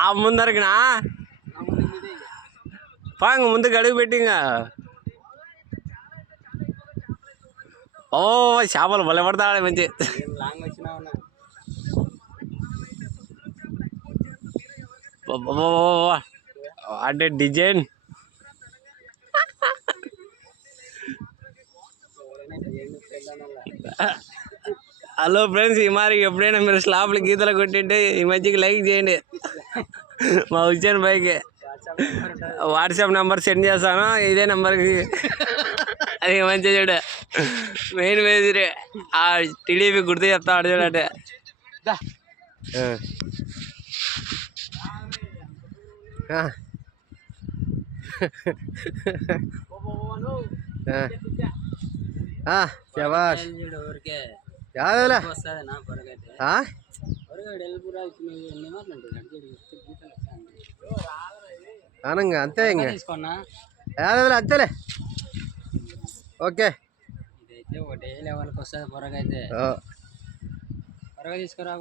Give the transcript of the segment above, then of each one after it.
ఆ ముందరకినా పాంగ ముందుకు అడుగు పెట్టింగా. ఓ చేపలు భలే పడతాడు మంచి. అంటే డిజైన్. హలో ఫ్రెండ్స్, ఈ మరి ఎప్పుడైనా మీరు స్లాబ్లు గీతలు కొట్టింటే ఈ మధ్యకి లైక్ చేయండి. మా హుస్సేన్ భాయ్కి వాట్సాప్ నెంబర్ సెండ్ చేస్తాను, ఇదే నెంబర్కి. అది మంచిగా చూడు, మెయిన్ మేజరే ఆ టీడీపీ గుర్తు చెప్తాడు చూడంటే. శబాష్ యాదవ్లే ఆనంగా అంతే ఇంకా యాదవ్లే అంతేలే. ఓకే ఇదైతే ఒకటే లెవెల్కి వస్తుంది పొరగా అయితే. పొరగా తీసుకురా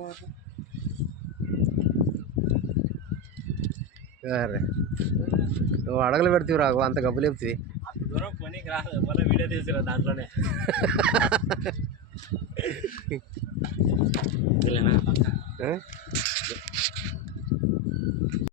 నువ్వు అడగలు పెడతావు రాకు, అంత గబ్బులు చెప్తుంది. వీడియో తీసుకురా దాంట్లోనే.